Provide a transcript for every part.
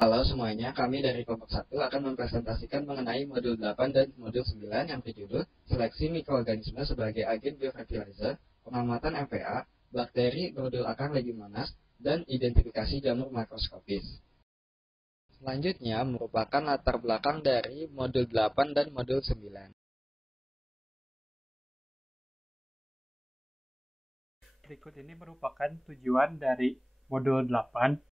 Halo semuanya, kami dari kelompok 1 akan mempresentasikan mengenai modul 8 dan modul 9 yang berjudul Seleksi Mikroorganisme sebagai Agen Biofertilizer, Pengamatan MPA, Bakteri, Brodul Akar Leguminosa, dan Identifikasi Jamur Makroskopis. Selanjutnya merupakan latar belakang dari modul 8 dan modul 9. Berikut ini merupakan tujuan dari modul 8.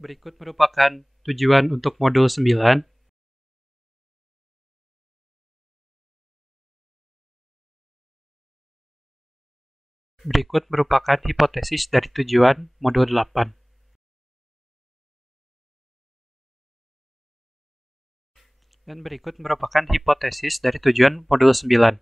Berikut merupakan tujuan untuk modul 9. Berikut merupakan hipotesis dari tujuan modul 8. Dan berikut merupakan hipotesis dari tujuan modul 9.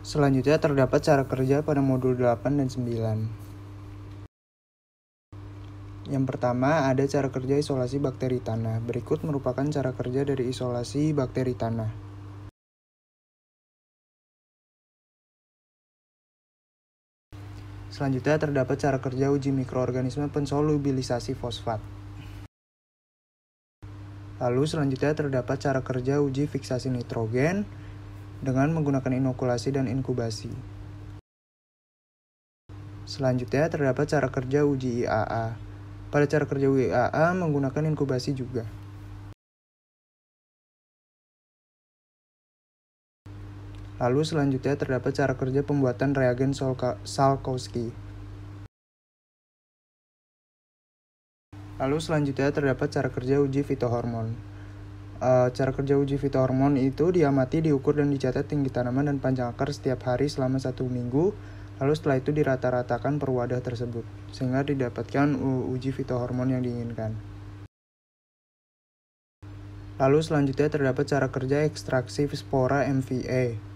Selanjutnya terdapat cara kerja pada modul 8 dan 9. Yang pertama, ada cara kerja isolasi bakteri tanah. Berikut merupakan cara kerja dari isolasi bakteri tanah. Selanjutnya terdapat cara kerja uji mikroorganisme pensolubilisasi fosfat. Lalu selanjutnya terdapat cara kerja uji fiksasi nitrogen dengan menggunakan inokulasi dan inkubasi. Selanjutnya terdapat cara kerja uji IAA. Pada cara kerja IAA menggunakan inkubasi juga. Lalu selanjutnya terdapat cara kerja pembuatan reagen Salkowski. Lalu selanjutnya terdapat cara kerja uji fitohormon. Cara kerja uji fitohormon itu diamati, diukur, dan dicatat tinggi tanaman dan panjang akar setiap hari selama 1 minggu. Lalu setelah itu dirata-ratakan per wadah tersebut, sehingga didapatkan uji fitohormon yang diinginkan. Lalu selanjutnya terdapat cara kerja ekstraksi spora MVA.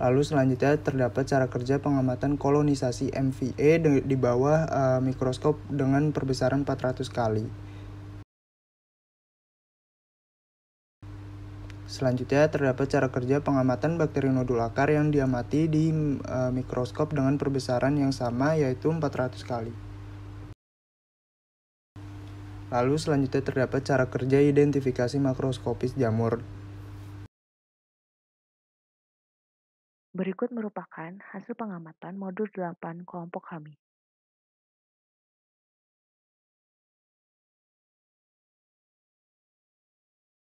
Lalu selanjutnya terdapat cara kerja pengamatan kolonisasi MVA di bawah mikroskop dengan perbesaran 400 kali. Selanjutnya terdapat cara kerja pengamatan bakteri nodul akar yang diamati di mikroskop dengan perbesaran yang sama, yaitu 400 kali. Lalu selanjutnya terdapat cara kerja identifikasi makroskopis jamur. Berikut merupakan hasil pengamatan modul 8 kelompok kami.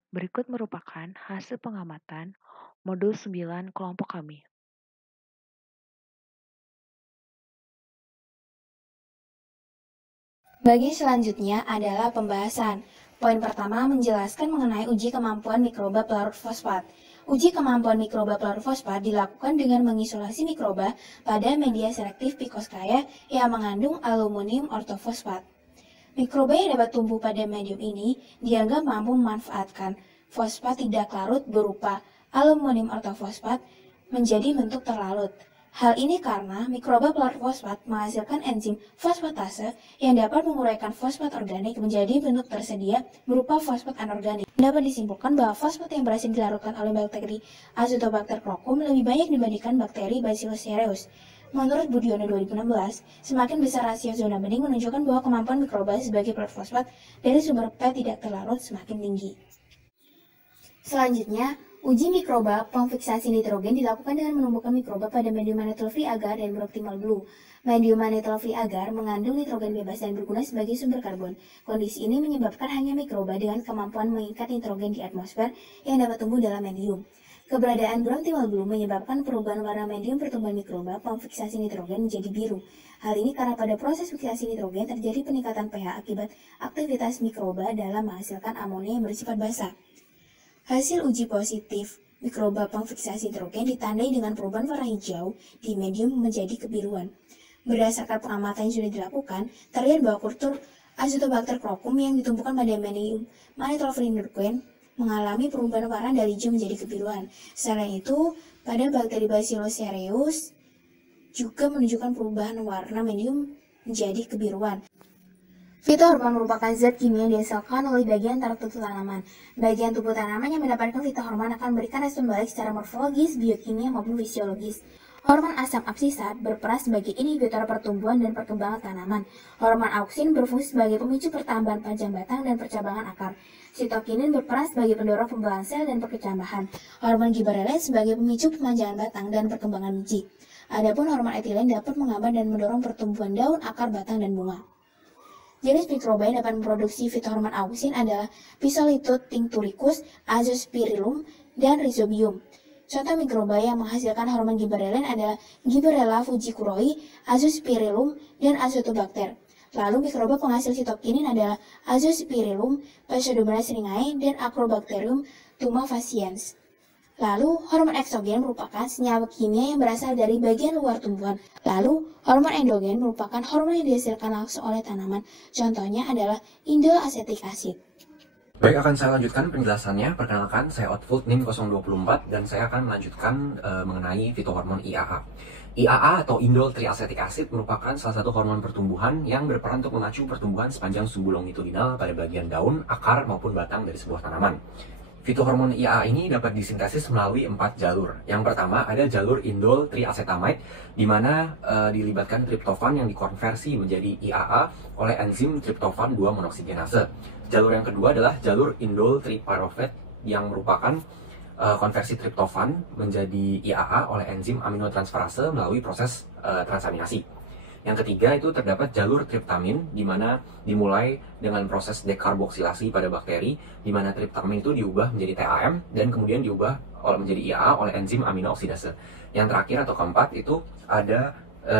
Berikut merupakan hasil pengamatan modul 9 kelompok kami. Bagian selanjutnya adalah pembahasan. Poin pertama menjelaskan mengenai uji kemampuan mikroba pelarut fosfat. Uji kemampuan mikroba pelarut fosfat dilakukan dengan mengisolasi mikroba pada media selektif Picoskaya yang mengandung aluminium ortofosfat. Mikroba yang dapat tumbuh pada medium ini dianggap mampu memanfaatkan fosfat tidak larut berupa aluminium ortofosfat menjadi bentuk terlarut. Hal ini karena mikroba pelarut fosfat menghasilkan enzim fosfatase yang dapat menguraikan fosfat organik menjadi bentuk tersedia berupa fosfat anorganik. Dapat disimpulkan bahwa fosfat yang berhasil dilarutkan oleh bakteri Azotobacter crocum lebih banyak dibandingkan bakteri Bacillus cereus. Menurut Budiono 2016, semakin besar rasio zona bening menunjukkan bahwa kemampuan mikroba sebagai pelarut fosfat dari sumber P tidak terlarut semakin tinggi. Selanjutnya, uji mikroba pemfiksasi nitrogen dilakukan dengan menumbuhkan mikroba pada medium Manetolfi agar dan beroptimal blue. Medium Manetolfi agar mengandung nitrogen bebas dan berguna sebagai sumber karbon. Kondisi ini menyebabkan hanya mikroba dengan kemampuan mengikat nitrogen di atmosfer yang dapat tumbuh dalam medium. Keberadaan Bromtimal Blue menyebabkan perubahan warna medium pertumbuhan mikroba pemfiksasi nitrogen menjadi biru. Hal ini karena pada proses fiksasi nitrogen terjadi peningkatan pH akibat aktivitas mikroba dalam menghasilkan amonia yang bersifat basa. Hasil uji positif mikroba pemfiksasi nitrogen ditandai dengan perubahan warna hijau di medium menjadi kebiruan. Berdasarkan pengamatan yang sudah dilakukan, terlihat bahwa kultur Azotobacter crocum yang ditumbuhkan pada medium Manetolfi nitrogen mengalami perubahan warna dari hijau menjadi kebiruan. Selain itu, pada bakteri Bacillus cereus juga menunjukkan perubahan warna medium menjadi kebiruan. Fitohormon merupakan zat kimia yang dihasilkan oleh bagian tertentu tanaman. Bagian tubuh tanaman yang mendapatkan fitohormon akan memberikan respon balik secara morfologis, biokimia maupun fisiologis. Hormon asam absisat berperan sebagai inhibitor pertumbuhan dan perkembangan tanaman. Hormon auksin berfungsi sebagai pemicu pertambahan panjang batang dan percabangan akar. Sitokinin berperan sebagai pendorong pembuahan sel dan perkecambahan. Hormon giberellin sebagai pemicu pemanjangan batang dan perkembangan biji. Adapun hormon etilen dapat menghambat dan mendorong pertumbuhan daun, akar, batang, dan bunga. Jenis mikroba yang dapat memproduksi fitohormon auksin adalah Physolithus tincturicus, Azospirillum, dan Rhizobium. Contoh mikroba yang menghasilkan hormon giberellin adalah Gibberella fujikiroi, Azospirillum, dan Azotobacter. Lalu mikroba penghasil sitokinin adalah Azospirillum, Pseudomonas ringae, dan Acrobacterium tumefaciens. Lalu, hormon eksogen merupakan senyawa kimia yang berasal dari bagian luar tumbuhan. Lalu, hormon endogen merupakan hormon yang dihasilkan langsung oleh tanaman. Contohnya adalah indol acetic acid. Baik, akan saya lanjutkan penjelasannya. Perkenalkan, saya Outfood NIM 024 dan saya akan melanjutkan mengenai fitohormon IAA. IAA atau indol triacetic acid merupakan salah satu hormon pertumbuhan yang berperan untuk memacu pertumbuhan sepanjang sumbu longitudinal pada bagian daun, akar, maupun batang dari sebuah tanaman. Fitohormon IAA ini dapat disintesis melalui 4 jalur. Yang pertama ada jalur indol triacetamide, di mana dilibatkan triptofan yang dikonversi menjadi IAA oleh enzim triptofan 2 monoksigenase. Jalur yang kedua adalah jalur indol tripyruvate yang merupakan konversi triptofan menjadi IAA oleh enzim aminotransferase melalui proses transaminasi. Yang ketiga itu terdapat jalur triptamin, di mana dimulai dengan proses dekarboksilasi pada bakteri, di mana triptamin itu diubah menjadi TAM dan kemudian diubah menjadi IAA oleh enzim aminooksidase. Yang terakhir atau keempat itu ada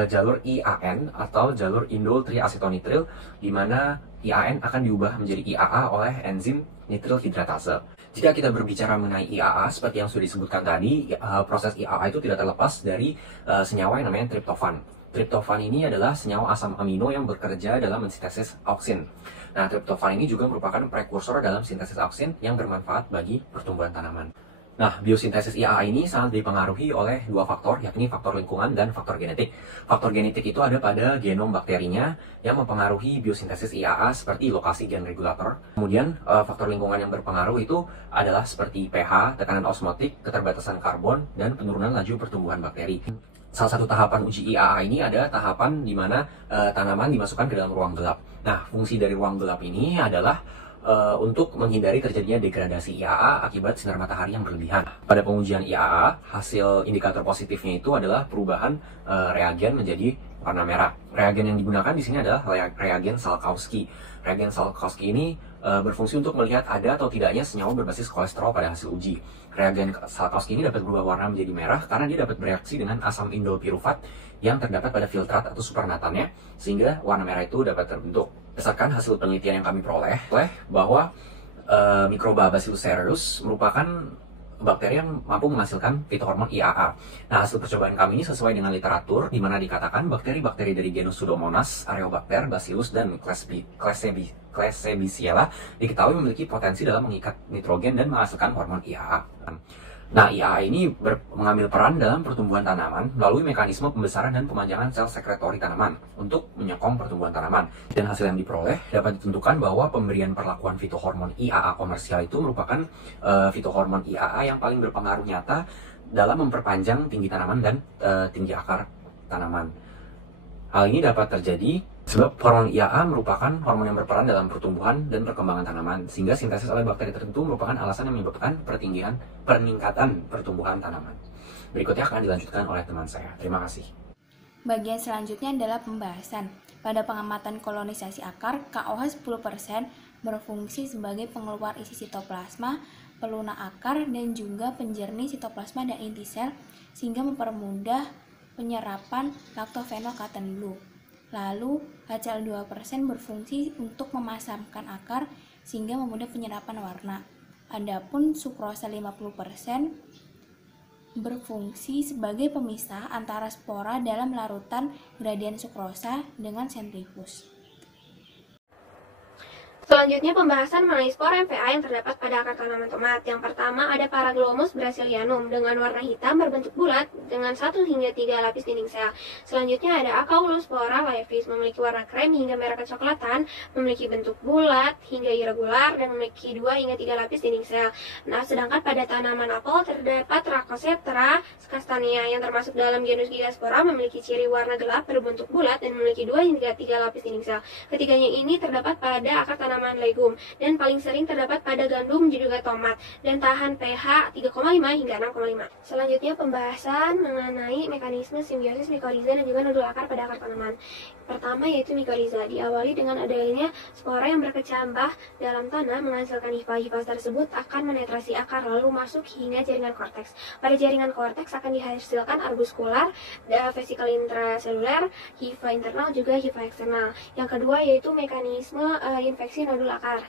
jalur IAN atau jalur indol triacetonitril, di mana IAN akan diubah menjadi IAA oleh enzim nitril hidratase. Jika kita berbicara mengenai IAA, seperti yang sudah disebutkan tadi, proses IAA itu tidak terlepas dari senyawa yang namanya triptofan. Triptofan ini adalah senyawa asam amino yang bekerja dalam mensintesis auksin. Nah, triptofan ini juga merupakan prekursor dalam sintesis auksin yang bermanfaat bagi pertumbuhan tanaman. Nah, biosintesis IAA ini sangat dipengaruhi oleh 2 faktor, yakni faktor lingkungan dan faktor genetik. Faktor genetik itu ada pada genom bakterinya yang mempengaruhi biosintesis IAA seperti lokasi gen regulator. Kemudian, faktor lingkungan yang berpengaruh itu adalah seperti pH, tekanan osmotik, keterbatasan karbon, dan penurunan laju pertumbuhan bakteri. Salah satu tahapan uji IAA ini ada tahapan di mana tanaman dimasukkan ke dalam ruang gelap. Nah, fungsi dari ruang gelap ini adalah untuk menghindari terjadinya degradasi IAA akibat sinar matahari yang berlebihan. Pada pengujian IAA, hasil indikator positifnya itu adalah perubahan reagen menjadi warna merah. Reagen yang digunakan di sini adalah reagen Salkowski. Reagen Salkowski ini berfungsi untuk melihat ada atau tidaknya senyawa berbasis kolesterol pada hasil uji. Reagen Salkowski ini dapat berubah warna menjadi merah karena dia dapat bereaksi dengan asam indol pirufat yang terdapat pada filtrat atau supernatannya, sehingga warna merah itu dapat terbentuk. Berdasarkan hasil penelitian yang kami peroleh bahwa mikroba Bacillus cereus merupakan bakteri yang mampu menghasilkan fitohormon IAA. Nah, hasil percobaan kami ini sesuai dengan literatur, di mana dikatakan bakteri-bakteri dari genus Pseudomonas, Areobacter, Bacillus, dan Klebsiella diketahui memiliki potensi dalam mengikat nitrogen dan menghasilkan hormon IAA. Nah, IAA ini mengambil peran dalam pertumbuhan tanaman melalui mekanisme pembesaran dan pemanjangan sel sekretori tanaman untuk menyokong pertumbuhan tanaman. Dan hasil yang diperoleh dapat ditentukan bahwa pemberian perlakuan fitohormon IAA komersial itu merupakan fitohormon IAA yang paling berpengaruh nyata dalam memperpanjang tinggi tanaman dan tinggi akar tanaman. Hal ini dapat terjadi sebab hormon IAA merupakan hormon yang berperan dalam pertumbuhan dan perkembangan tanaman, sehingga sintesis oleh bakteri tertentu merupakan alasan yang menyebabkan peningkatan pertumbuhan tanaman. Berikutnya akan dilanjutkan oleh teman saya. Terima kasih. Bagian selanjutnya adalah pembahasan. Pada pengamatan kolonisasi akar, KOH 10% berfungsi sebagai pengeluar isi sitoplasma, pelunak akar, dan juga penjernih sitoplasma dan inti sel, sehingga mempermudah penyerapan lactophenol-cotton blue. Lalu, HCl 2% berfungsi untuk memasangkan akar sehingga memudah penyerapan warna. Adapun sukrosa 50% berfungsi sebagai pemisah antara spora dalam larutan gradien sukrosa dengan sentrifuge. Selanjutnya pembahasan mengenai spora MVA yang terdapat pada akar tanaman tomat. Yang pertama ada Paraglomus brasilianum dengan warna hitam berbentuk bulat dengan 1 hingga 3 lapis dinding sel. Selanjutnya ada Acaulospora laevis memiliki warna krem hingga merah kecoklatan, memiliki bentuk bulat hingga irregular dan memiliki 2 hingga 3 lapis dinding sel. Nah, sedangkan pada tanaman apel terdapat Rhacocetra castanea yang termasuk dalam genus Gigaspora memiliki ciri warna gelap berbentuk bulat dan memiliki 2 hingga 3 lapis dinding sel. Ketiganya ini terdapat pada akar tanaman legum dan paling sering terdapat pada gandum juga tomat dan tahan pH 3,5 hingga 6,5. Selanjutnya pembahasan mengenai mekanisme simbiosis mikoriza dan juga nodul akar pada akar tanaman. Pertama yaitu mikoriza, diawali dengan adanya spora yang berkecambah dalam tanah menghasilkan hifa. Hifa tersebut akan menetrasi akar lalu masuk hingga jaringan korteks. Pada jaringan korteks akan dihasilkan arbuskular, vesikel intraseluler, hifa internal juga hifa eksternal. Yang kedua yaitu mekanisme infeksi nodul akar.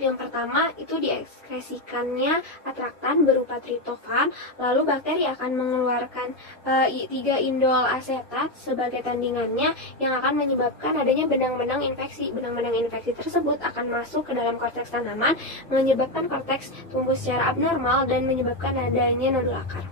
Yang pertama itu diekskresikannya atraktan berupa triptofan, lalu bakteri akan mengeluarkan 3 indol asetat sebagai tandingannya yang akan menyebabkan adanya benang-benang infeksi. Benang-benang infeksi tersebut akan masuk ke dalam korteks tanaman, menyebabkan korteks tumbuh secara abnormal dan menyebabkan adanya nodul akar.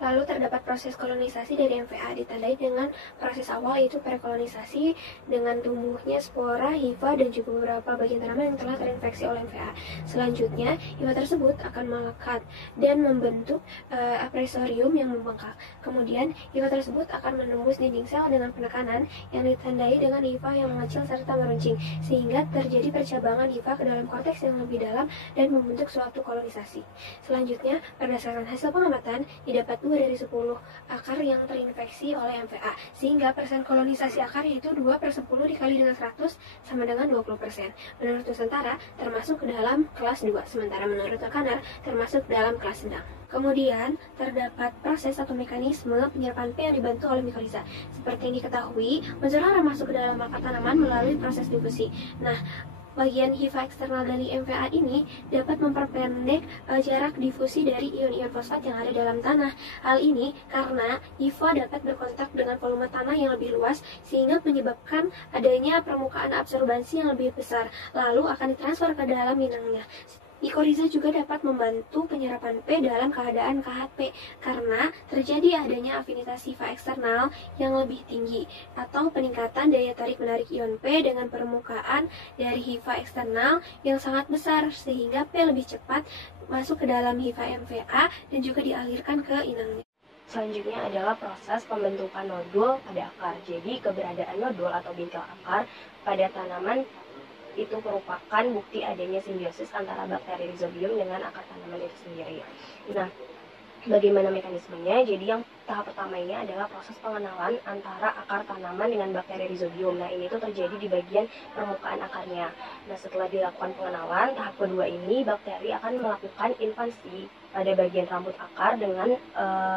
Lalu terdapat proses kolonisasi dari MVA ditandai dengan proses awal yaitu prekolonisasi dengan tumbuhnya spora, hifa, dan juga beberapa bagian tanaman yang telah terinfeksi oleh MVA. Selanjutnya, hifa tersebut akan melekat dan membentuk apresorium yang membengkak. Kemudian, hifa tersebut akan menembus dinding sel dengan penekanan yang ditandai dengan hifa yang mengecil serta meruncing, sehingga terjadi percabangan hifa ke dalam korteks yang lebih dalam dan membentuk suatu kolonisasi. Selanjutnya, berdasarkan hasil pengamatan, didapat 2 dari 10 akar yang terinfeksi oleh MVA, sehingga persen kolonisasi akar yaitu 2/10 dikali dengan 100 sama dengan 20%. Menurut Nusantara termasuk ke dalam kelas 2, sementara menurut Akanar termasuk dalam kelas sedang. Kemudian terdapat proses atau mekanisme penyerapan P yang dibantu oleh mikoriza. Seperti yang diketahui, unsur hara masuk ke dalam akar tanaman melalui proses difusi. Nah, bagian hifa eksternal dari MVA ini dapat memperpendek jarak difusi dari ion-ion fosfat yang ada dalam tanah. Hal ini karena hifa dapat berkontak dengan volume tanah yang lebih luas sehingga menyebabkan adanya permukaan absorbansi yang lebih besar, lalu akan ditransfer ke dalam inangnya. Mikoriza juga dapat membantu penyerapan P dalam keadaan KHP karena terjadi adanya afinitas hifa eksternal yang lebih tinggi atau peningkatan daya tarik-menarik ion P dengan permukaan dari hifa eksternal yang sangat besar sehingga P lebih cepat masuk ke dalam hifa MVA dan juga dialirkan ke inangnya. Selanjutnya adalah proses pembentukan nodul pada akar. Jadi keberadaan nodul atau bintil akar pada tanaman itu merupakan bukti adanya simbiosis antara bakteri rhizobium dengan akar tanaman itu sendiri. Nah, bagaimana mekanismenya? Jadi yang tahap pertama ini adalah proses pengenalan antara akar tanaman dengan bakteri rhizobium. Nah, ini tuh terjadi di bagian permukaan akarnya. Nah, setelah dilakukan pengenalan, tahap kedua ini bakteri akan melakukan invasi pada bagian rambut akar dengan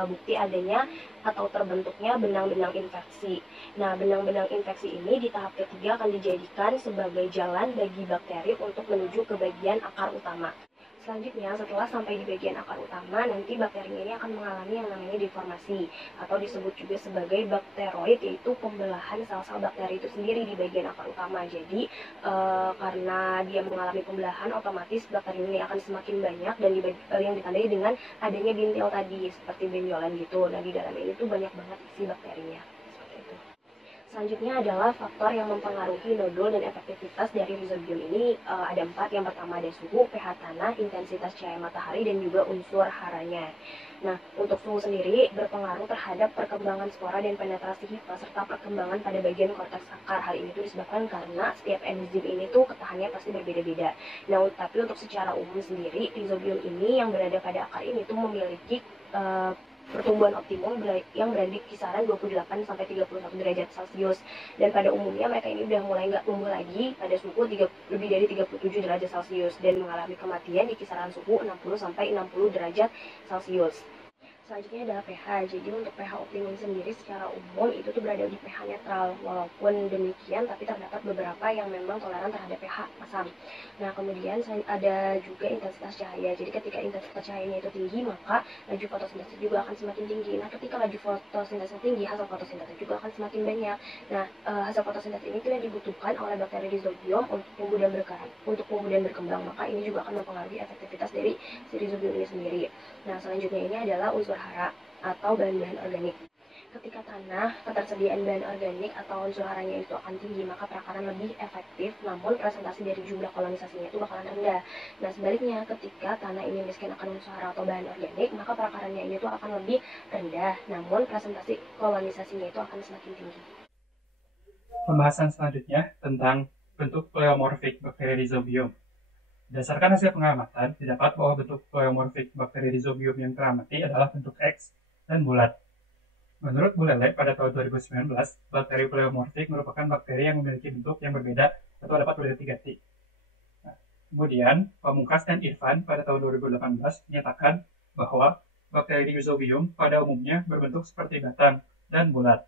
bukti adanya atau terbentuknya benang-benang infeksi. Nah, benang-benang infeksi ini di tahap ketiga akan dijadikan sebagai jalan bagi bakteri untuk menuju ke bagian akar utama. Selanjutnya, setelah sampai di bagian akar utama, nanti bakteri ini akan mengalami yang namanya deformasi atau disebut juga sebagai bakteroid, yaitu pembelahan sel-sel bakteri itu sendiri di bagian akar utama. Jadi, karena dia mengalami pembelahan, otomatis bakteri ini akan semakin banyak dan yang ditandai dengan adanya bintil tadi, seperti benjolan gitu. Nah, di dalam ini tuh banyak banget isi bakterinya. Selanjutnya adalah faktor yang mempengaruhi nodul dan efektivitas dari rhizobium ini ada 4. Yang pertama ada suhu, pH tanah, intensitas cahaya matahari, dan juga unsur haranya. Nah, untuk suhu sendiri berpengaruh terhadap perkembangan spora dan penetrasi hifa serta perkembangan pada bagian korteks akar. Hal ini tuh disebabkan karena setiap enzim ini tuh ketahanannya pasti berbeda-beda. Nah, tapi untuk secara umum sendiri, rhizobium ini yang berada pada akar ini tuh memiliki pertumbuhan optimum yang berada di kisaran 28 sampai 31 derajat Celcius, dan pada umumnya mereka ini udah mulai nggak tumbuh lagi pada suhu lebih dari 37 derajat Celcius dan mengalami kematian di kisaran suhu 60 sampai 60 derajat Celcius. selanjutnya adalah pH. Jadi untuk pH optimum sendiri secara umum itu tuh berada di pH netral. Walaupun demikian, tapi terdapat beberapa yang memang toleran terhadap pH asam. Nah, kemudian ada juga intensitas cahaya. Jadi ketika intensitas cahayanya itu tinggi, maka laju fotosintesis juga akan semakin tinggi. Nah, ketika laju fotosintesis tinggi, hasil fotosintesis juga akan semakin banyak. Nah, hasil fotosintesis ini tuh yang dibutuhkan oleh bakteri Rhizobium untuk tumbuh dan berkembang. Maka ini juga akan mempengaruhi efektivitas dari si Rhizobium ini sendiri. Nah, selanjutnya ini adalah unsur hara atau bahan-bahan organik. Ketika ketersediaan bahan organik atau unsur haranya itu akan tinggi, maka perakaran lebih efektif, namun presentasi dari jumlah kolonisasinya itu bakalan rendah. Nah, sebaliknya ketika tanah ini miskin akan unsur hara atau bahan organik, maka perakarannya ini tuh akan lebih rendah, namun presentasi kolonisasinya itu akan semakin tinggi. Pembahasan selanjutnya tentang bentuk pleomorfik bakteri Rhizobium. Berdasarkan hasil pengamatan, didapat bahwa bentuk pleomorfik bakteri Rhizobium yang teramati adalah bentuk X dan bulat. Menurut Bu Lele, pada tahun 2019, bakteri pleomorfik merupakan bakteri yang memiliki bentuk yang berbeda atau dapat berarti ganti. Nah, kemudian, Pamungkas dan Irfan pada tahun 2018 menyatakan bahwa bakteri Rhizobium pada umumnya berbentuk seperti batang dan bulat.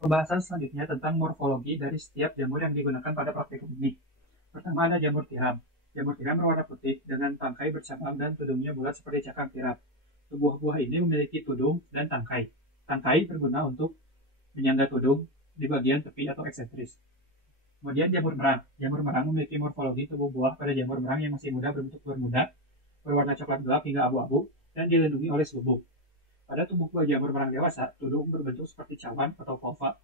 Pembahasan selanjutnya tentang morfologi dari setiap jamur yang digunakan pada praktikum ini. Pertama ada jamur tiram. Jamur tiram berwarna putih dengan tangkai bercabang dan tudungnya bulat seperti cakang tiram. Buah-buah ini memiliki tudung dan tangkai. Tangkai berguna untuk menyangga tudung di bagian tepi atau eksentris. Kemudian jamur merang. Jamur merang memiliki morfologi tubuh buah pada jamur merang yang masih muda berbentuk bermuda, berwarna coklat gelap hingga abu-abu, dan dilindungi oleh selubung. Pada tubuh buah jamur merang dewasa, tudung berbentuk seperti cawan atau volva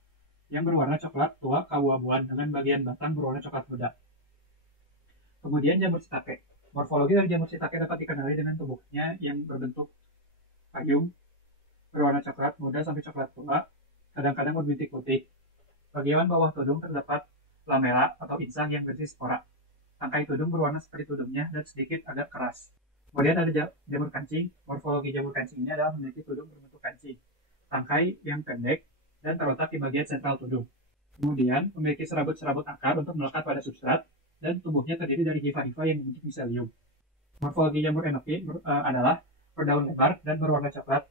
yang berwarna coklat tua keabu-abuan dengan bagian batang berwarna coklat muda. Kemudian jamur shiitake. Morfologi dari jamur shiitake dapat dikenali dengan tubuhnya yang berbentuk payung, berwarna coklat muda sampai coklat tua, kadang-kadang berbintik putih. Bagian bawah tudung terdapat lamela atau insang yang berisi spora. Tangkai tudung berwarna seperti tudungnya dan sedikit agak keras. Kemudian ada jamur kancing. Morfologi jamur kancing ini adalah memiliki tudung berbentuk kancing, tangkai yang pendek dan terletak di bagian sentral tudung. Kemudian memiliki serabut-serabut akar untuk melekat pada substrat dan tubuhnya terdiri dari hifa-hifa yang membentuk miselium. Morfologi jamur enoki adalah berdaun lebar dan berwarna coklat,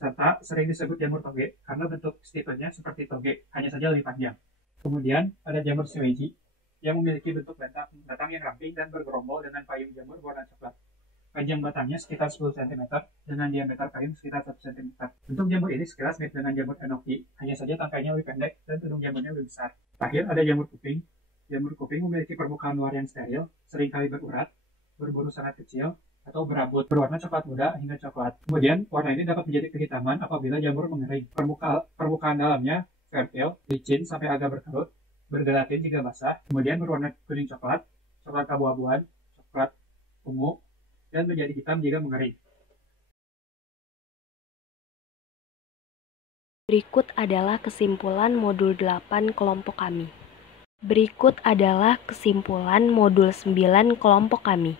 serta sering disebut jamur toge karena bentuk stipenya seperti toge, hanya saja lebih panjang. Kemudian ada jamur shimeji yang memiliki bentuk batang yang ramping dan bergerombol dengan payung jamur berwarna coklat. Panjang batangnya sekitar 10 cm dengan diameter payung sekitar 1 cm. Bentuk jamur ini sekilas mirip dengan jamur enoki, hanya saja tangkainya lebih pendek dan tudung jamurnya lebih besar. Terakhir ada jamur kuping. Jamur kuping memiliki permukaan luar yang steril, seringkali berurat, berburu sangat kecil, atau berambut, berwarna coklat muda hingga coklat. Kemudian, warna ini dapat menjadi kehitaman apabila jamur mengering. Permukaan dalamnya fertil, licin sampai agak berkerut, bergelatin jika basah, kemudian berwarna kuning coklat, coklat abu-abuan, coklat ungu, dan menjadi hitam jika mengering. Berikut adalah kesimpulan modul 8 kelompok kami. Berikut adalah kesimpulan modul 9 kelompok kami.